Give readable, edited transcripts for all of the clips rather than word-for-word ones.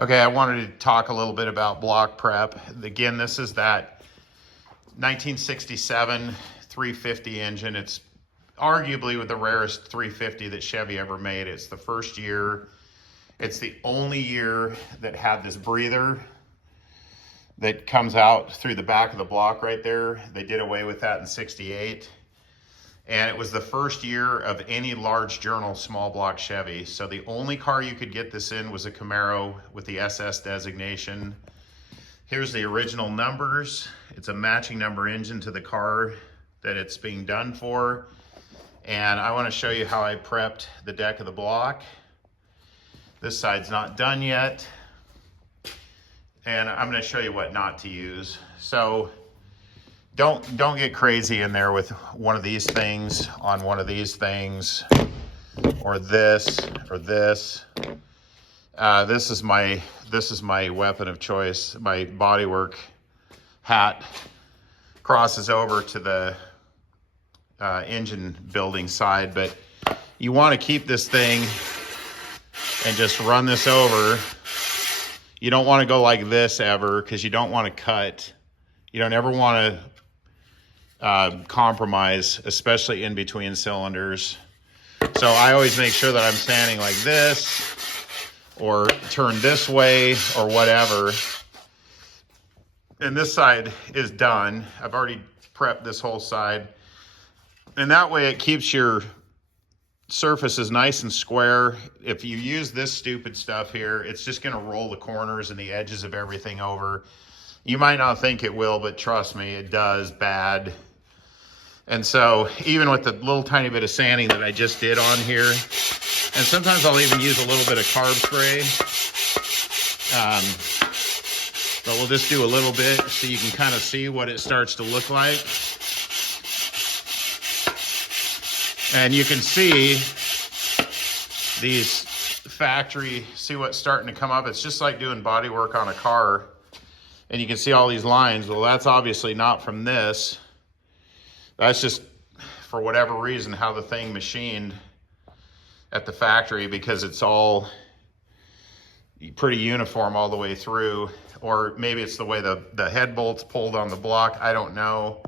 Okay, I wanted to talk a little bit about block prep. Again, this is that 1967 350 engine. It's arguably with the rarest 350 that Chevy ever made. It's the first year. It's the only year that had this breather that comes out through the back of the block right there. They did away with that in 68. And it was the first year of any large journal small block Chevy. So the only car you could get this in was a Camaro with the SS designation. Here's the original numbers. It's a matching number engine to the car that it's being done for. And I want to show you how I prepped the deck of the block. This side's not done yet. And I'm going to show you what not to use. So don't get crazy in there with one of these things on one of these things, or this or this. This is my weapon of choice. My bodywork hat crosses over to the engine building side, but you want to keep this thing and just run this over. You don't want to go like this ever, because you don't want to cut. You don't ever want to compromise, especially in between cylinders. So I always make sure that I'm standing like this, or turn this way, or whatever. And this side is done. I've already prepped this whole side. And that way it keeps your surfaces nice and square. If you use this stupid stuff here, it's just gonna roll the corners and the edges of everything over. You might not think it will, but trust me, it does bad. And so even with the little tiny bit of sanding that I just did on here, and sometimes I'll even use a little bit of carb spray, but we'll just do a little bit so you can kind of see what it starts to look like. And you can see these factory, see what's starting to come up. It's just like doing body work on a car. And you can see all these lines. Well, that's obviously not from this. That's just, for whatever reason, how the thing machined at the factory, because it's all pretty uniform all the way through. Or maybe it's the way the head bolts pulled on the block. I don't know.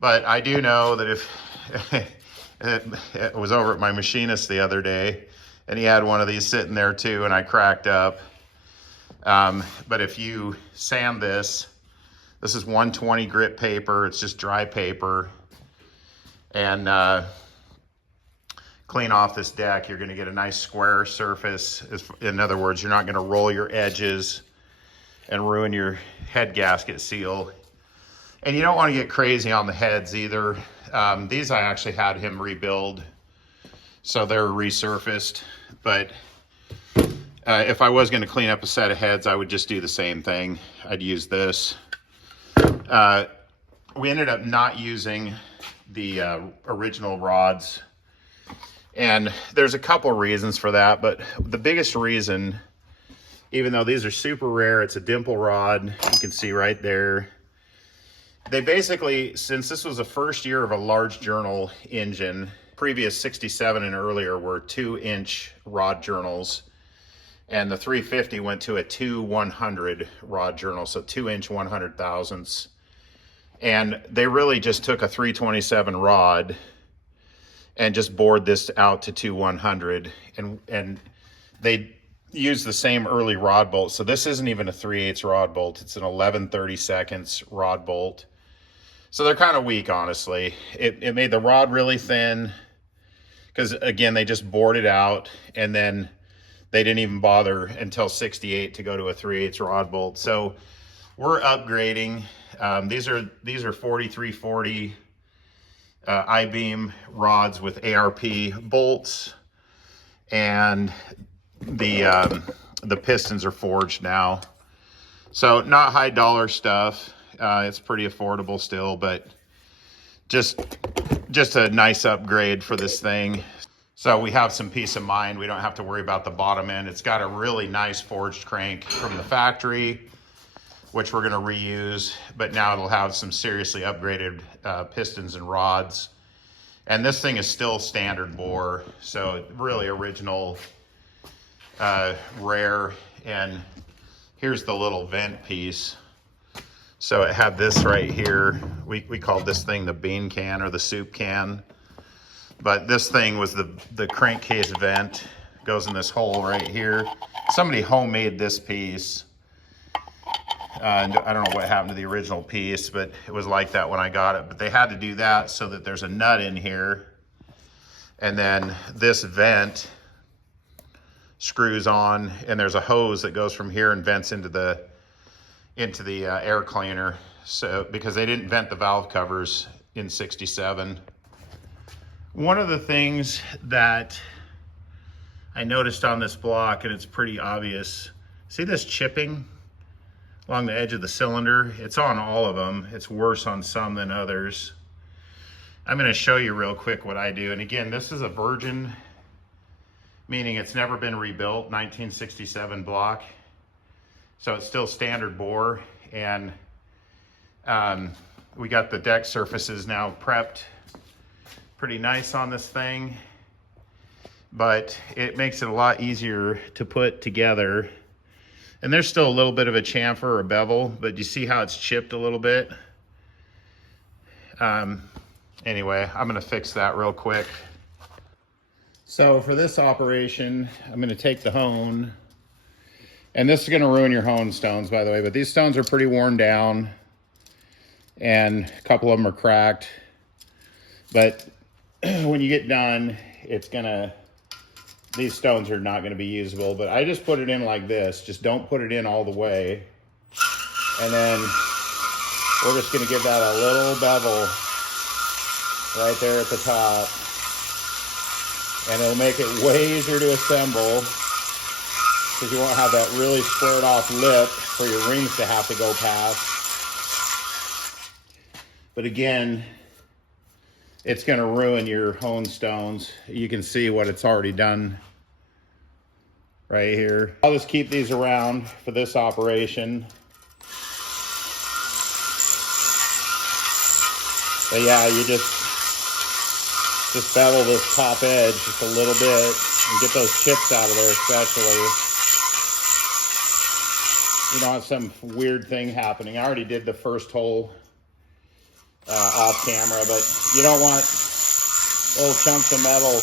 But I do know that if it was over at my machinist the other day, and he had one of these sitting there too, and I cracked up. But if you sand this is 120 grit paper. It's just dry paper. And clean off this deck, you're gonna get a nice square surface. In other words, you're not gonna roll your edges and ruin your head gasket seal. And you don't wanna get crazy on the heads either. These I actually had him rebuild, so they're resurfaced. But if I was gonna clean up a set of heads, I would just do the same thing. I'd use this. We ended up not using the original rods, and there's a couple reasons for that, but the biggest reason, even though these are super rare, it's a dimple rod, you can see right there. They basically, since this was the first year of a large journal engine, previous 67 and earlier were 2-inch rod journals, and the 350 went to a 2/100 rod journal, so 2-inch 100 thousandths. And they really just took a 327 rod and just bored this out to 2/100, and they used the same early rod bolt. So this isn't even a 3/8 rod bolt, it's an 11/32 rod bolt. So they're kind of weak, honestly. It made the rod really thin, because again, they just bored it out, and then they didn't even bother until 68 to go to a 3/8 rod bolt. So we're upgrading. These are 4340 I-beam rods with ARP bolts, and the pistons are forged now. So not high dollar stuff. It's pretty affordable still, but just a nice upgrade for this thing. So we have some peace of mind. We don't have to worry about the bottom end. It's got a really nice forged crank from the factory, which we're gonna reuse, but now it'll have some seriously upgraded pistons and rods. And this thing is still standard bore, so really original, rare and here's the little vent piece. So it had this right here. We called this thing the bean can or the soup can. But this thing was the crankcase vent. Goes in this hole right here. Somebody homemade this piece. I don't know what happened to the original piece, but it was like that when I got it. But they had to do that so that there's a nut in here. And then this vent screws on, and there's a hose that goes from here and vents into the air cleaner. So because they didn't vent the valve covers in '67. One of the things that I noticed on this block, and it's pretty obvious, see this chipping along the edge of the cylinder? It's on all of them. It's worse on some than others. I'm going to show you real quick what I do. And again, this is a virgin, meaning it's never been rebuilt, 1967 block. So it's still standard bore. And we got the deck surfaces now prepped pretty nice on this thing, but it makes it a lot easier to put together. And there's still a little bit of a chamfer or bevel, but you see how it's chipped a little bit? Anyway, I'm gonna fix that real quick. So for this operation, I'm gonna take the hone, and this is gonna ruin your hone stones, by the way, but these stones are pretty worn down, and a couple of them are cracked. But when you get done, these stones are not gonna be usable, but I just put it in like this. Just don't put it in all the way. And then we're just gonna give that a little bevel right there at the top. And it'll make it way easier to assemble because you won't have that really squared off lip for your rings to have to go past. But again, it's going to ruin your hone stones. You can see what it's already done right here. I'll just keep these around for this operation. But yeah, you just bevel this top edge just a little bit and get those chips out of there especially. You don't have some weird thing happening. I already did the first hole off camera, but you don't want little chunks of metal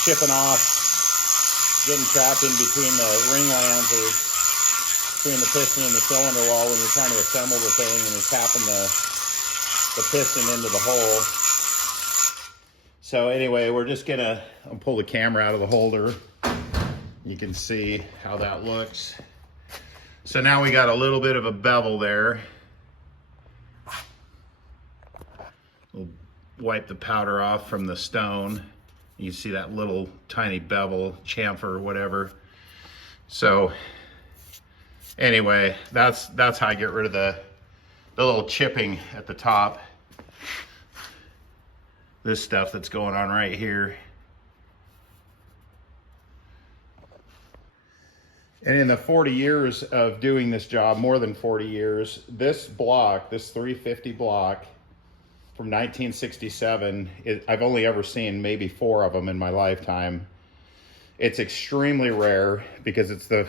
chipping off, getting trapped in between the ring lands or between the piston and the cylinder wall when you're trying to assemble the thing and you're tapping the piston into the hole. So anyway, we're just gonna pull the camera out of the holder. You can see how that looks. So now we got a little bit of a bevel there. We'll wipe the powder off from the stone. You see that little tiny bevel, chamfer, whatever. So anyway, that's how I get rid of the little chipping at the top. This stuff that's going on right here. And in the 40 years of doing this job, more than 40 years, this block, this 350 block from 1967, I've only ever seen maybe 4 of them in my lifetime. It's extremely rare because it's the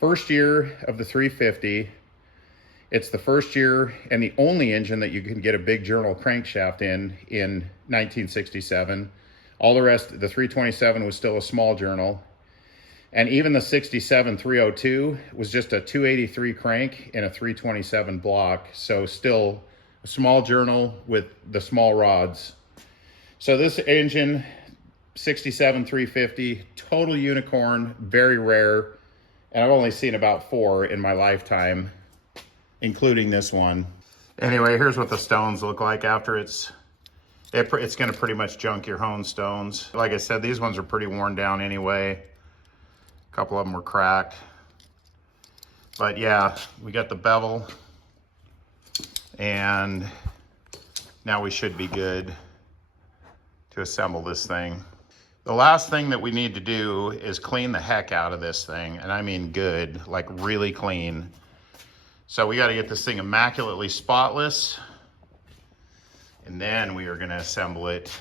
first year of the 350. It's the first year and the only engine that you can get a big journal crankshaft in 1967. All the rest, the 327 was still a small journal. And even the 67 302 was just a 283 crank and a 327 block. So still a small journal with the small rods. So this engine, 67 350, total unicorn, very rare. And I've only seen about 4 in my lifetime, including this one. Anyway, here's what the stones look like after it's gonna pretty much junk your hone stones. Like I said, these ones are pretty worn down anyway. A couple of them were cracked. But yeah, we got the bevel and now we should be good to assemble this thing. The last thing that we need to do is clean the heck out of this thing. And I mean good, like really clean. So we got to get this thing immaculately spotless, and then we are going to assemble it